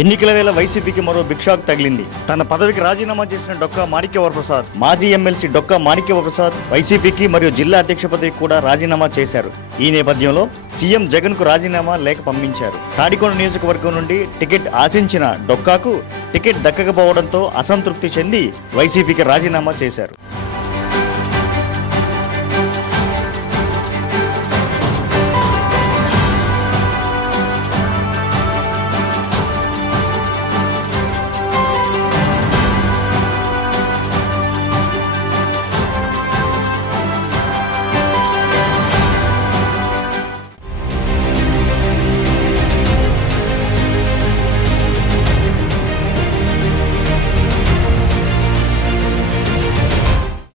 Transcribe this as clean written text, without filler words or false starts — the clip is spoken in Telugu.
ఎన్నికల వేళ వైసీపీకి మరో బిగ్ షాక్ తగిలింది. తన పదవికి రాజీనామా చేసిన డొక్కా మాణిక్యవరప్రసాద్, మాజీ ఎమ్మెల్సీ డొక్కా మాణిక్యవరప్రసాద్ వైసీపీకి మరియు జిల్లా అధ్యక్ష పదవికి కూడా రాజీనామా చేశారు. ఈ నేపథ్యంలో సీఎం జగన్ కు రాజీనామా లేఖ పంపించారు. తాడికొండ నియోజకవర్గం నుండి టికెట్ ఆశించిన డొక్కాకు టికెట్ దక్కకపోవడంతో అసంతృప్తి చెంది వైసీపీకి రాజీనామా చేశారు.